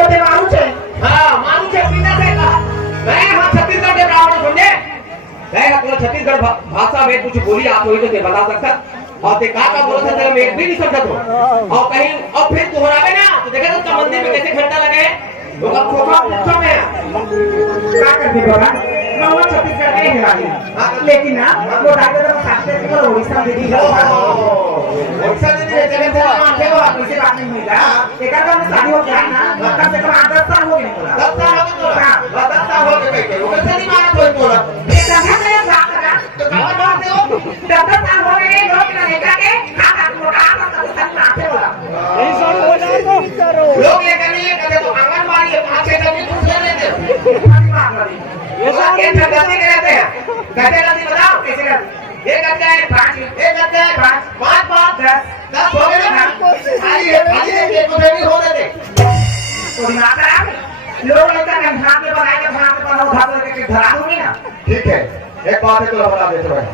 बोलते मारू छे हां मारू छे पिता से कहा मैं हां छत्तीसगढ़ के ब्राह्मण समझे कहेगा तो छत्तीसगढ़ भाषा में कुछ बोली आप वही तो ते बता सकता और ते का बोला था तेरा मैं एक भी नहीं समझा तो और कहीं और फिर दोहरावे ना तो देखा उसका मंदिर में कैसे घंटा लगे लोग अब खोखा पूछो में क्या करते बोला मैं वो छत्तीसगढ़ में ही राजी लेकिन ना वो डाक्टर का साथ में को ओडिशा में दी गया ओडिशा में दे चले थे आके वो किसी बात नहीं मिला एक का में शादी हो गया ना कम से कम 10 साल हो गए बोला 10 साल हो गए बोला 10 साल हो गए वो कैसे नहीं मारा कोई बोला ये कहां से बात करा तो कहां मारते हो 10 साल हो गए लोग ना लेकर के खा मोटा आते बोला नहीं सर हो जाए तो लोग लेकर नहीं कहते तो आंगनबाड़ी 5-6 जमीन पूछ लेते ये सब के गति रहते हैं गति गति बताओ कैसे कर एक गति है 5 एक गति है 5 5 10 हो गए ना खाली एक को नहीं हो रहे थे तो दिमाग खराब लोग लेकर के हाथ में बनाए हाथ में बनाओ उठा करके धरा दूंगी ना ठीक है एक बात है तो बता देता हूं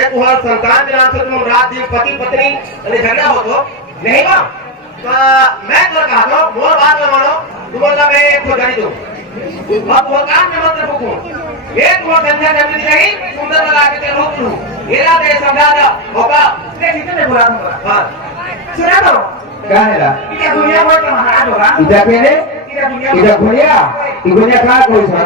एक हुआ संतान के नाम से तुम रात दिन पति पत्नी अरे झगड़ा हो तो नहीं बा तो मैं तो कहा तो मोर बात न मानो तुम बोला मैं एक को जानी दूं अब वो काम में मत रुको एक वो संध्या जमीन नहीं सुंदर लगा के रोक लूं मेरा दे समझा दो होगा ठीक है मैं बुला दूंगा हां सुना दो क्या है ला क्या दुनिया भर का महाराज होगा इधर के रे इधर घोड़िया का कोई सा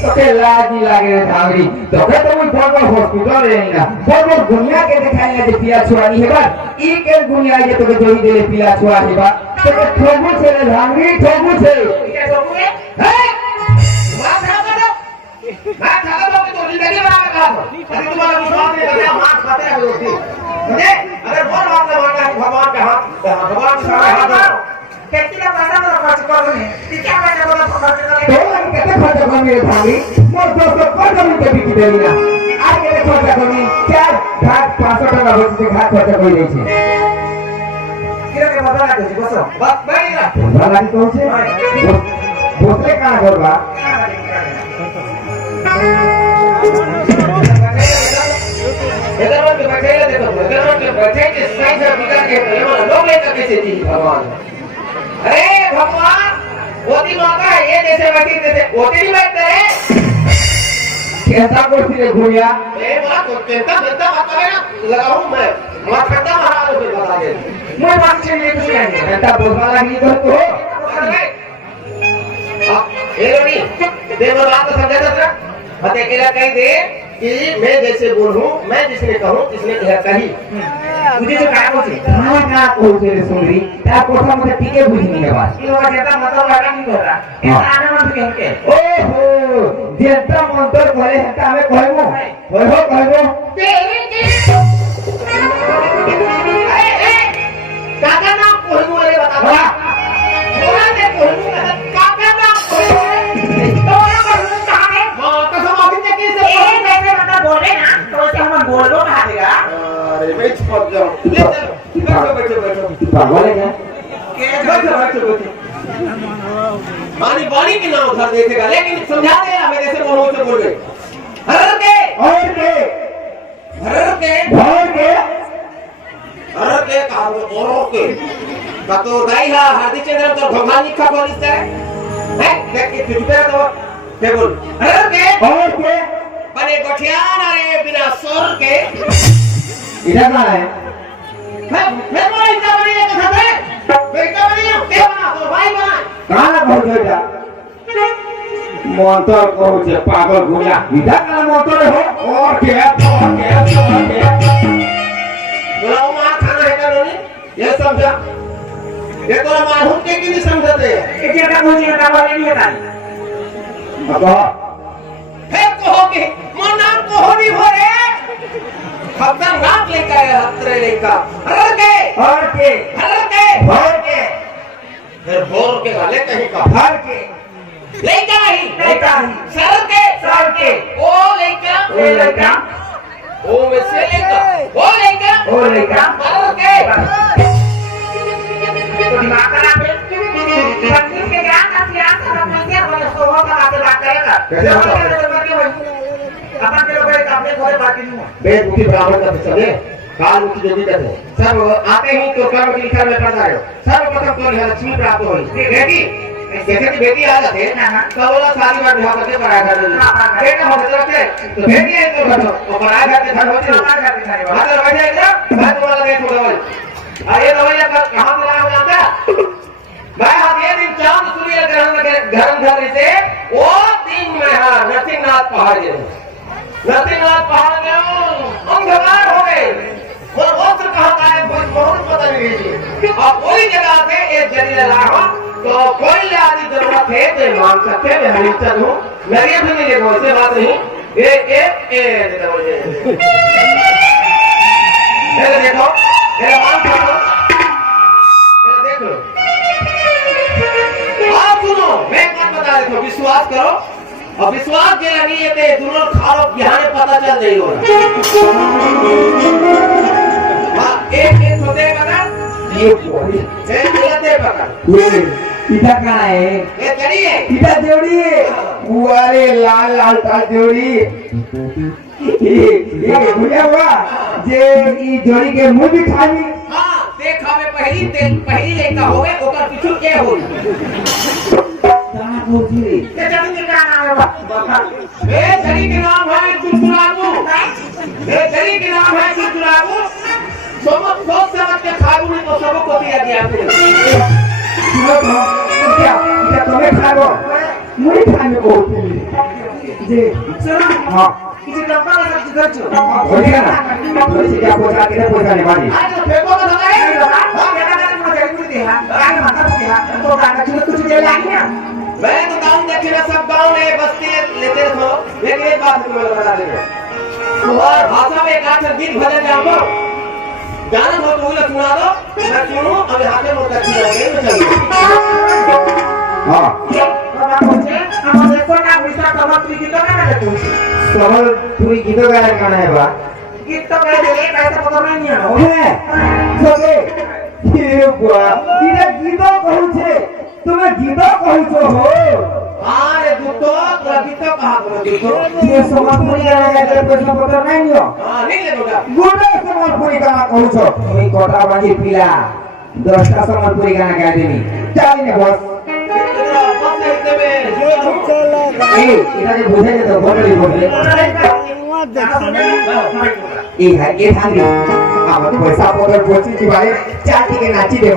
तो के लाजी लागे रे धावरी तो के तो मुई फोन हॉस्पिटल रे ना फोन दुनिया के दिखाई ना जे पिया छुआनी है बा ई के दुनिया ये तो के जोई दे पिया छुआ है बा तो के ठोगु छे रे धावरी ठोगु छे क्या ठोगु है मां खाता दो मैं खाता दो कि तो जिंदगी बना के खा अरे तुम्हारा विश्वास नहीं करता मां खाते रहो रोटी मुझे अगर बोल बात ना मानना है भगवान के हाथ भगवान के सामने हाथ दो कितना पैसा तो खर्च करोगे क्या पैसा बोला खर्च करोगे तो कितने खर्च कर मेरे धावरी मोर दोस्त को कम के बिकी देली ना आज के खर्च करी चार घाट 500 टका बच के घाट खर्च कोई नहीं छे किरा के बदला दे बसो बस बैठ जा भला तो छे बोतले का करबा इधर के बैठे देखो इधर के बैठे के साइड से बिगाड़ के लोग लेकर कैसे जी भगवान अरे भगवान ओती मांगा ये जैसे बैठी जैसे ओती नहीं बैठते हैं कैसा कोसी रे घोड़िया ए बात तो कहता बात करे ना लगाऊं मैं खट्टा मारा तो फिर बता दे मैं बात से नहीं कुछ कहेंगे बेटा बोलवा लगी तो ये लोनी देवर बात तो समझा था हते केला कही दे कि मैं जैसे बोलूं मैं जिसने कहूं जिसने कही मुझे जो काय बोलते हां ना कोसे रे सुंदरी ता कोठा मते टीके बुझनी है बात ये वो जेता मतलब लगा नहीं कर रहा ये आने मत कह के ओहो जेता मंत्र करे हता हमें कहबो होय कहबो तेरे के ए काका नाम कहबो रे बता बोला दे कहबो काका नाम कहबो तोरा कहबो कहां है हां कसम आके कैसे ए जैसे मतलब बोले ना तो से हम बोलो कहां देगा अरे मैं छप जाऊं ले चलो बैठो पागल है क्या बैठो मानी बानी के नाम उधर देखेगा लेकिन समझा देगा मैं जैसे बोलूं से बोल गए हर के और के कहा और के का तो दाई हा हादी चंद्र तो भगवान लिखा बोल इससे है देख के चुपे तो के बोल हर के और के बने गोठियान अरे बिना सोर के इधर ना है मैं बोल इतना बड़ी एक कथा है बेटा बड़ी के बना तो भाई बना कहां ना बहुत बेटा मंत्र कहू छे पागल घोड़ा इधर ना मंत्र हो और के बुलाओ मां खाना है का नहीं ये समझा ये तो मालूम के कि नहीं समझते ये जेता मुझे ना बोले नहीं था अब है कहोगे मोर नाम कहो नहीं हो रे खतरनाक लेकर आया हतरे लेकर हर के फिर भोर के गले कहीं का हर के लेकर ही सर के ओ लेकर ओ में से लेकर ओ लेकर हर के तो दिमाग खराब है संगीत के ज्ञान का ज्ञान का समझिए बोले सोहो का आगे बात करेगा कैसे बात अपन के लोग अपने घरे बाकी नहीं है बेबुद्धि ब्राह्मण का समझे काल मुक्ति जो विगत है सब आते ही तो कर्म की लिखा में पड़ता है सर्वप्रथम तो यह लक्ष्मी प्राप्त हुई बेटी जैसे कि बेटी आ जाते तो बोला सारी बात बिहार करके पढ़ाया कर बेटा हो जाते तो बेटी है तो घर तो पढ़ाया करके घर होती है हाथ बैठे ना मैं तुम्हारा देख लूंगा भाई अरे रवैया कहां से लाया जानता मैं ये दिन चांद सूर्य ग्रहण धरने से वो दिन में नरसिंहनाथ पहाड़ गए नरसिंहनाथ पहाड़ में अंधकार हो गए और वस्त्र कहाँ का है बहुत पता नहीं है और कोई जगह पे एक जरिया लाओ तो कोई आदि जरूरत है तो मांग सकते हैं मैं हरिचंद हूँ नरिया भी नहीं देखो ऐसे बात नहीं ये देखो मेरा मान सकते देख लो आप सुनो मैं बात बता देता हूँ विश्वास करो और विश्वास के लिए ते दोनों खारो बिहार पता चल रही हो एक छोटे बता ये कोई ते पता ये इधर कहाँ है ये चली है इधर जोड़ी है वाले लाल लाल का जोड़ी ये भैया हुआ जे ई जोड़ी के मुंह भी खाली हां देखा में पहली लेता होवे ओकर पीछू के होई कहां होती ये जड़ी के नाम है बाबा ए जड़ी के नाम है चुचुराबू ए जड़ी के नाम है चुचुराबू सोच समझ के खाबू नहीं तो सबको को दिया गया आपको सुनो तो क्या तुम्हें खाओ मुझे खाने को होती जी सुनो हाँ किसी डब्बा में सब चीज रखो बोलिए ना थोड़ी सी क्या पहुंचा के पहुंचाने वाली आज तो फेंको तो लगा है हां बेटा का मुझे जड़ी पूरी दे हां आगे माता को दे तो गाना कुछ दे लाएंगे मैं तो गाँव देखे ना सब गाँव में बस्ती लेते हो लेकिन एक बात तुम्हें बता देंगे और भाषा में एक आठ गीत भजन जाऊंगा गाना हो तो उन्हें सुना दो मैं सुनूं अब यहाँ पे मुझे अच्छी लगे मैं चलूं हाँ बाबा मुझे हमारे को ना विश्वास करो तुम गीत तो गाना देते हो सबल पूरी गीतों गाना है बा गीत तो गा दे पैसा पता नहीं है है सबे ये बुआ इधर गीतों कहू छे तुम्हें गीतों कहू छो हो अरे दूतो तो गीतो कहाँ को दूतो ये समाजपुरी गाना गाते प्रश्न पत्र नहीं हो हाँ नहीं ले बेटा गुडे समाजपुरी गाना कहू छो तुम्हें कोटा बाजी पिला 10टा समाजपुरी गाना गा देनी चाली ने बस ए इधर ये बुझे तो बोले ये है ये थांगी अब पैसा पकड़ पहुंची की भाई चाटी के नाची दे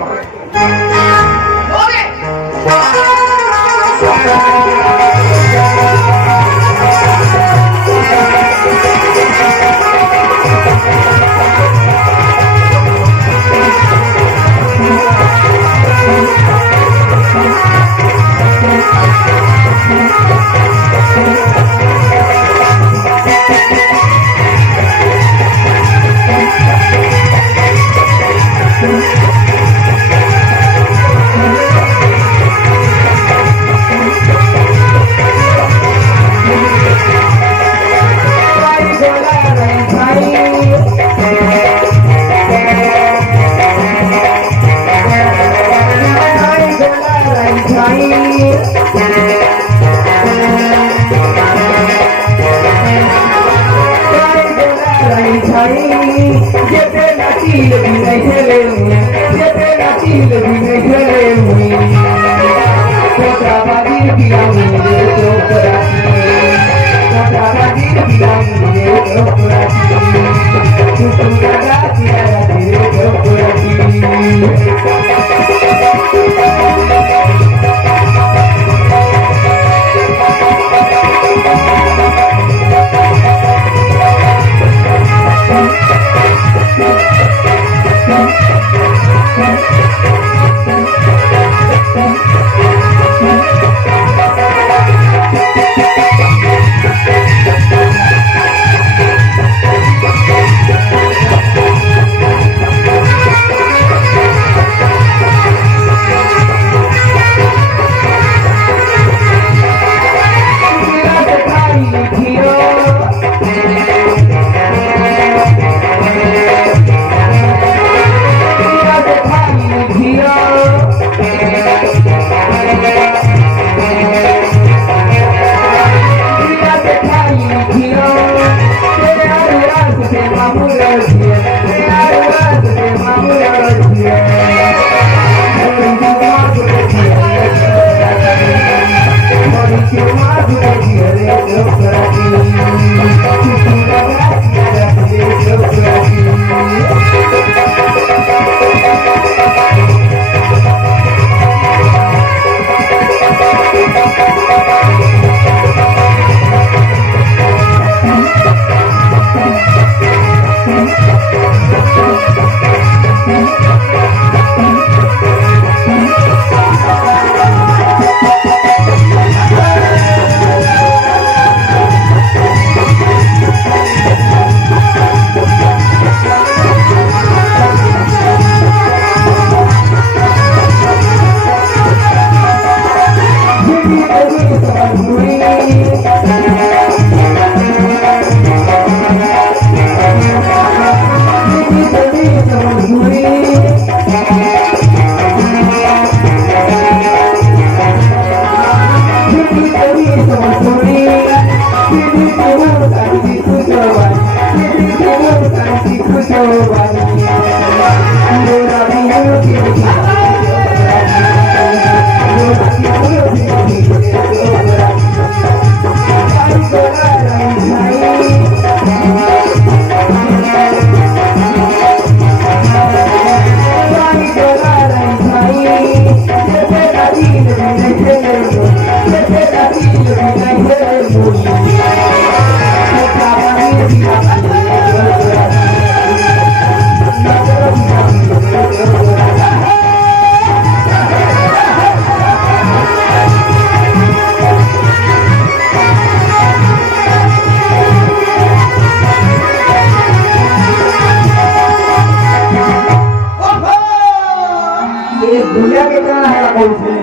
दुनिया के कहाँ है कौन से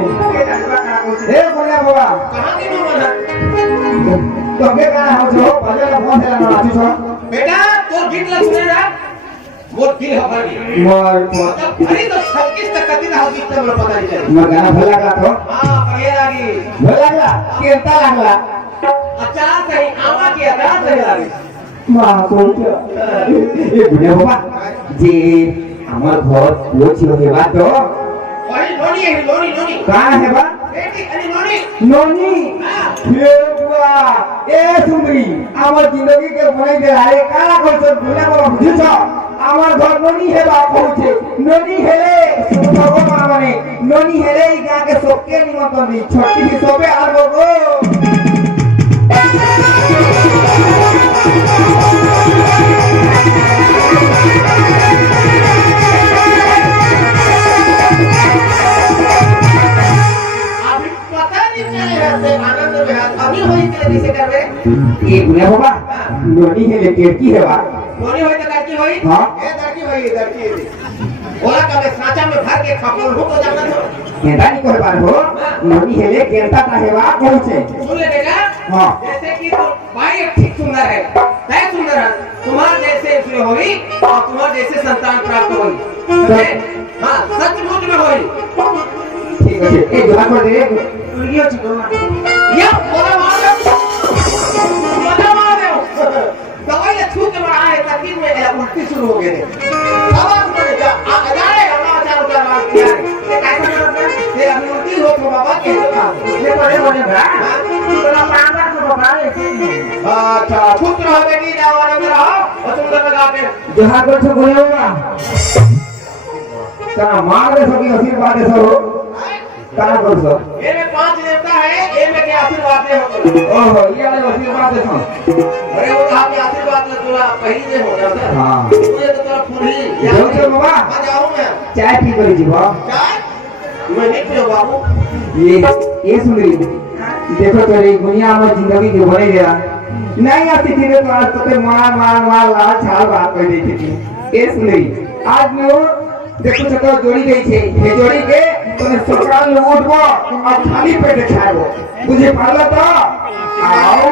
ए बोलिया बाबा कहाँ की नो मन तो के कहाँ हो जो पहले का फोन से लगा आती छो बेटा तो गीत लग सुने ना मोर दिल हो भरी मोर अरे तो 26 तक कति ना हो गीत तो पता नहीं चले मोर गाना भला का तो हां बढ़िया लागी भला का केता लागला अच्छा सही आवा की अदा सही लागी मां को ए बुढ़िया बाबा जे আমার ঘর ও ছিল হে বাত তো वही लोनी है लोनी कहां है बा बेटी अरे लोनी नोनी हे बुआ ए सुंदरी আমার जिंदगी के बनाई दे आए काला कोस बुला बाबा बुझछ আমার ঘর नोनी है बा कहउछे नोनी हेले सुबह माने नोनी हेले ई गां के सबके निमंत्रण दी छोटी सी सबे आरो गो अभी होई के कैसे करबे ये बुढ़िया बाबा नोनी हेले केकी है बा लोनी होई त लड़की होई हां ए लड़की होई बोला कबे साचा में भर के खपोल हो तो जाना तो केता नहीं कोई बात हो नोनी हेले केता का है बा कहउछे सुन ले बेटा हां जैसे कि तो भाई ठीक सुंदर है तय सुंदर है तुम्हारे जैसे इसलिए होगी और तुम्हारे जैसे संतान प्राप्त होगी हां सचमुच में होगी ठीक है ए दुआ कर दे वीडियो छिको ना या बोला मार दो दवाई ले छू के बड़ा है तकलीफ में उल्टी शुरू हो गए आवाज में जा आ जाए अल्लाह चारों चार बार किया ये कैसा मतलब है ये अभी उल्टी हो तो बाबा के ये बड़े बड़े भा बड़ा पावर को बाबा ऐसे अच्छा खुद रहो बेटी जाओ और रहो और तुम लोग लगा के जहां को छो बोले बाबा ता मार दे सकी आशीर्वाद दे सो का कर सो ये में 5 देवता है ये में के आशीर्वाद दे हो ओहो ये वाले आशीर्वाद दे सो अरे वो कहा कि आशीर्वाद ले तोरा पहली दे हो ना सर हां मुझे तो तोरा फूल ही जाओ छो बाबा आ जाओ मैं चाय पी कर जीवा चाय मैं नहीं पियो बाबू ये सुंदरी देखो तेरी दुनिया में जिंदगी के भरे गया नहीं आती थी तो आज तो मार ला छाल बात कर दी थी ये सुंदरी आज नो देखो छतो जोड़ी गई छे ये जोड़ी के तने सकाल में उठबो और खाली पेट खाएबो बुझे पारला तो आओ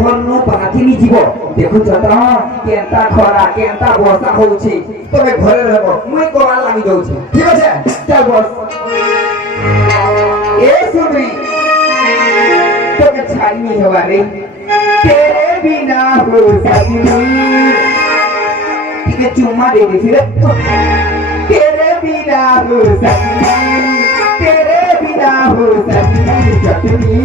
फोन नो पाथी नी जीवो देखो छतो केंता खरा केंता वर्षा होउची तमे घरे रहबो मुई कोरा लागि जाउची ठीक আছে चल बस ए सुंदरी तो के छाई नहीं हवा रे तेरे बिना हो सकती ठीक है चुम्मा दे दे फिर तेरे बिना हो सकती तेरे बिना हो सकती चटनी